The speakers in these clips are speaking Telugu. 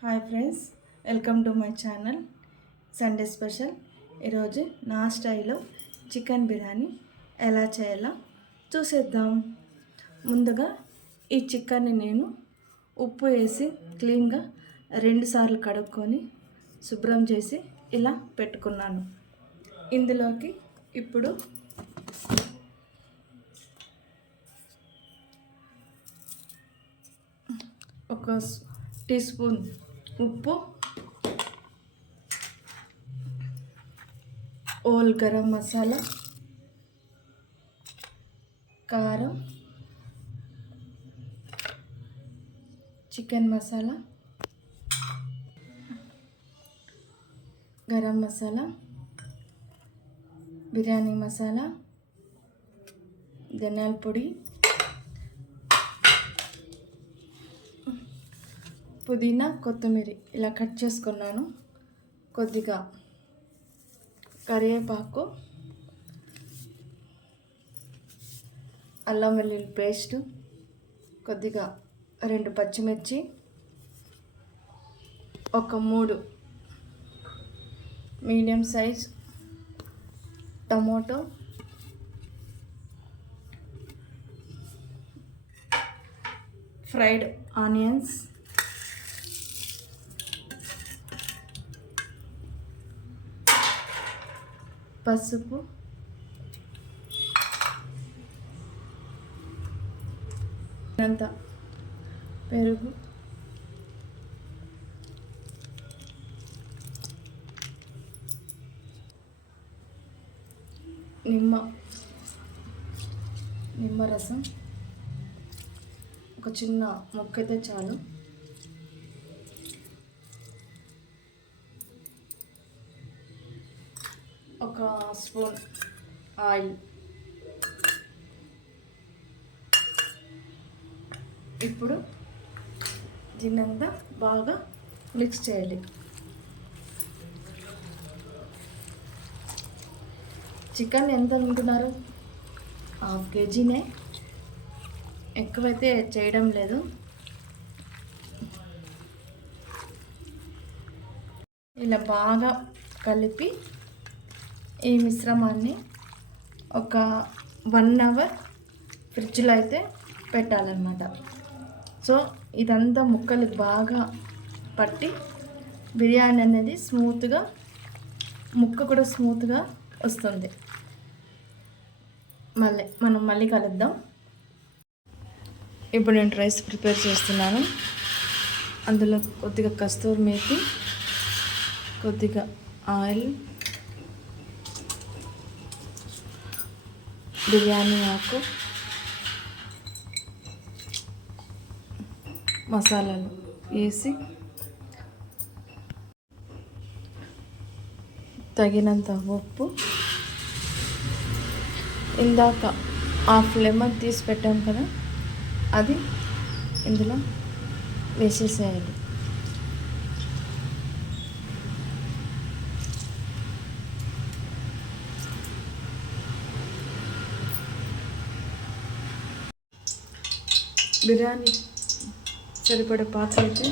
Hi friends, welcome to my channel Sunday special. ఈరోజు నా స్టైల్లో చికెన్ బిర్యానీ ఎలా చేయాలో చూసేద్దాం. ముందుగా ఈ చికెన్ని నేను ఉప్పు వేసి క్లీన్గా 2 సార్లు కడుక్కొని శుభ్రం చేసి ఇలా పెట్టుకున్నాను. ఇందులోకి ఇప్పుడు ఒక టీ స్పూన్ ఉప్పు, ఓల్ గరం మసాలా, కారం, చికెన్ మసాలా, గరం మసాలా, బిర్యానీ మసాలా, ధనియాల పొడి, పుదీనా, కొత్తిమీర ఇలా కట్ చేసుకున్నాను. కొద్దిగా కరివేపాకు, అల్లం వెల్లుల్లి పేస్టు, కొద్దిగా 2 పచ్చిమిర్చి, ఒక 3 medium size tomato, fried onions, పసుపు, అంత పెరుగు, నిమ్మరసం ఒక చిన్న ముక్కైతే చాలు. ఒక స్పూన్ ఆయిల్. ఇప్పుడు దీన్నంతా బాగా మిక్స్ చేయాలి. చికెన్ ఎంత తింటున్నారు? 1/2 kgనే, ఎక్కువైతే చేయడం లేదు. ఇలా బాగా కలిపి ఈ మిశ్రమాన్ని ఒక 1 అవర్ ఫ్రిడ్జ్లో అయితే పెట్టాలన్నమాట. సో ఇదంతా ముక్కలు బాగా పట్టి బిర్యానీ అనేది స్మూత్గా, ముక్క కూడా స్మూత్గా వస్తుంది. మళ్ళీ కలుద్దాం. ఇప్పుడు నేను రైస్ ప్రిపేర్ చేస్తున్నాను. అందులో కొద్దిగా కస్తూరి మేతి, కొద్దిగా ఆయిల్, బిర్యానీ ఆకు, మసాలాలు వేసి తగినంత ఉప్పు, ఇందాక 1/2 లెమన్ తీసి పెట్టాం కదా, అది ఇందులో వేసేసేయాలి. బిర్యానీ సరిపడే పాత్ర అయితే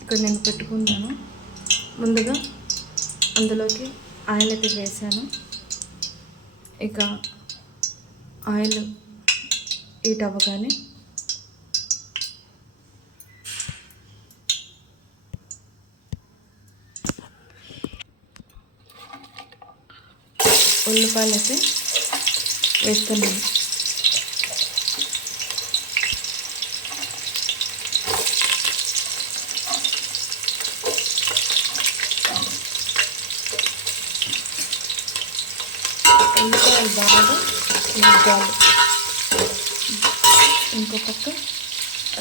ఇక్కడ నేను పెట్టుకున్నాను. ముందుగా అందులోకి ఆయిల్ అయితే వేసాను. ఇక ఆయిల్ హీట్ అవ్వగానే ఉల్లిపాయలు అయితే వేస్తున్నాను. ఉల్లిపాయలు బాగా మగ్గాలి. ఇంకో పక్క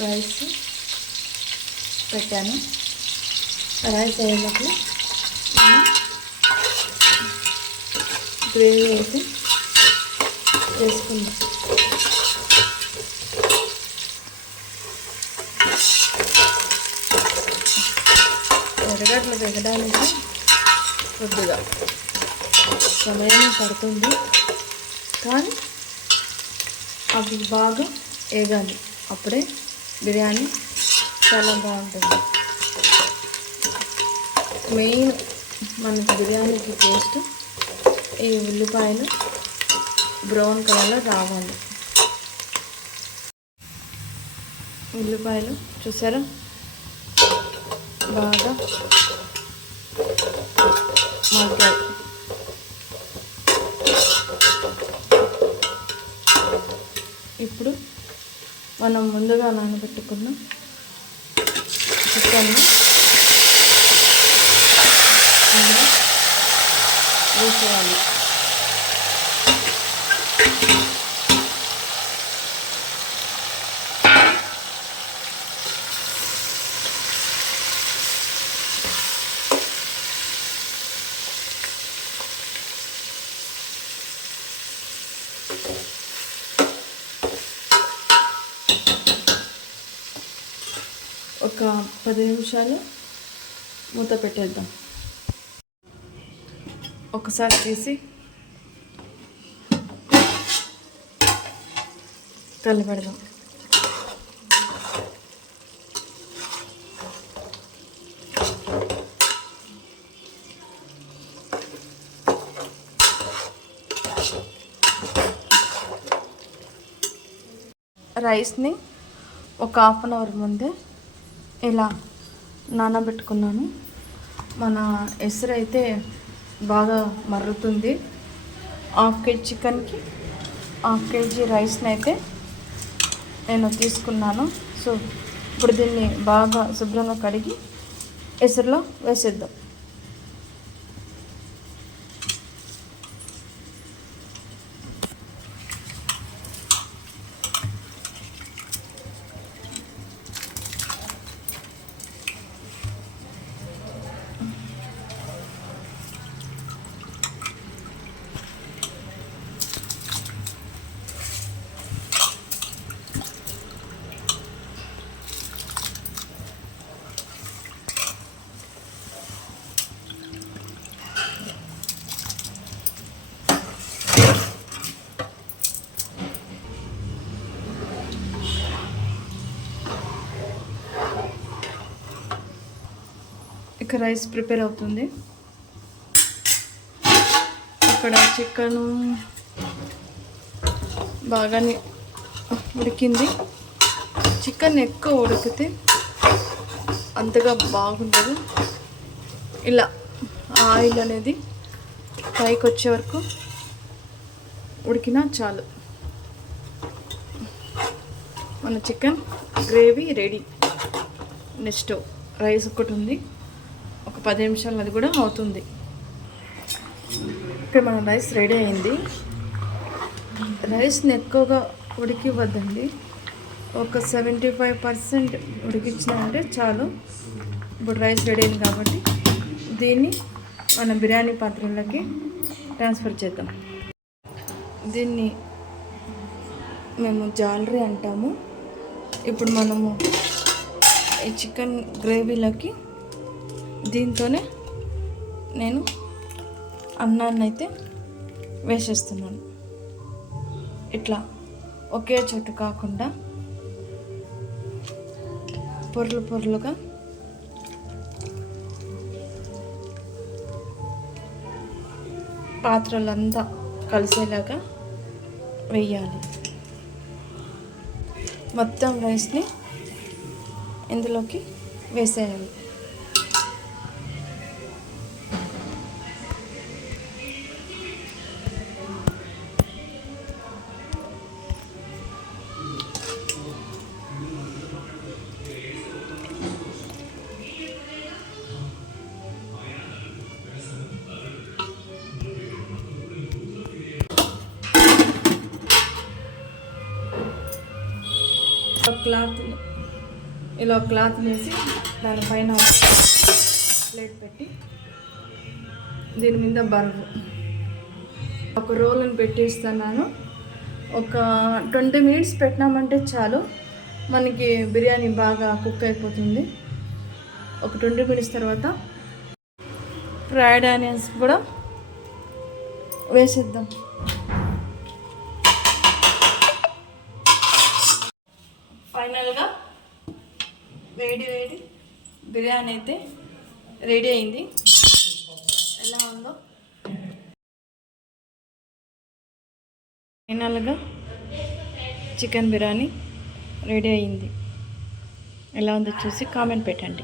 రైస్ పెట్టాను. రైస్ అయ్యేటప్పుడు గ్రేవీ అయితే వేసుకుందాం. ఎర్రగడ్డలు వేగడానికి కొద్దిగా సమయం పడుతుంది, కానీ అవి బాగా వేగాలి. అప్పుడే బిర్యానీ చాలా బాగుంటుంది. మెయిన్ మనకి బిర్యానీకి టేస్ట్ ఈ ఉల్లిపాయలు బ్రౌన్ కలర్లో రావాలి. ఉల్లిపాయలు చూసారా బాగా మగ్గాయి. ఇప్పుడు మనం ముందుగా నానబెట్టుకున్న చికెన్ని వేసేయాలి. ఒక 10 నిమిషాలు మూత పెట్టేద్దాం. ఒకసారి తీసి కలిపెడదాం. రైస్ని ఒక 1/2 అవర్ ముందే ఇలా నానబెట్టుకున్నాను. మన ఎసరు అయితే బాగా మరుగుతుంది. 1/2 kg చికెన్కి 1/2 kg రైస్ని అయితే నేను తీసుకున్నాను. సో ఇప్పుడు దీన్ని బాగా శుభ్రంగా కడిగి ఎసరులో వేసేద్దాం. ఇక రైస్ ప్రిపేర్ అవుతుంది. ఇక్కడ చికెను బాగానే ఉడికింది. చికెన్ ఎక్కువ ఉడికితే అంతగా బాగుండదు. ఇలా ఆయిల్ అనేది పైకి వచ్చే వరకు ఉడికినా చాలు. మన chicken gravy ready. Next rice ఒకటి ఉంది, ఒక 10 నిమిషాలు అది కూడా అవుతుంది. ఇక్కడ మన రైస్ రెడీ అయింది. రైస్ని ఎక్కువగా ఉడికివ్వద్దండి. ఒక 75% ఉడికించినామంటే చాలు. ఇప్పుడు రైస్ రెడీ అయింది కాబట్టి దీన్ని మన బిర్యానీ పాత్రలోకి ట్రాన్స్ఫర్ చేద్దాం. దీన్ని మేము జాలరీ అంటాము. ఇప్పుడు మనము ఈ చికెన్ గ్రేవీలోకి దీంతోనే నేను అన్నాన్ని అయితే వేసేస్తున్నాను. ఇట్లా ఒకే చోటు కాకుండా పొరలు పొరలుగా పాత్రలంతా కలిసేలాగా వేయాలి. మొత్తం రైస్ని ఇందులోకి వేసేయాలి. ఇలా క్లాత్ వేసి దానిపైన ప్లేట్ పెట్టి దీని మీద బరువు ఒక రోల్ని పెట్టేస్తున్నాను. ఒక 20 మినిట్స్ పెట్టినామంటే చాలు, మనకి బిర్యానీ బాగా కుక్ అయిపోతుంది. ఒక 20 మినిట్స్ తర్వాత ఫ్రైడ్ ఆనియన్స్ కూడా వేసేద్దాం. ఫైనల్గా వేడి వేడి బిర్యానీ అయితే రెడీ అయింది. ఎలా ఉందో ఫైనల్గా చికెన్ బిర్యానీ రెడీ అయింది. ఎలా ఉందో చూసి కామెంట్ పెట్టండి.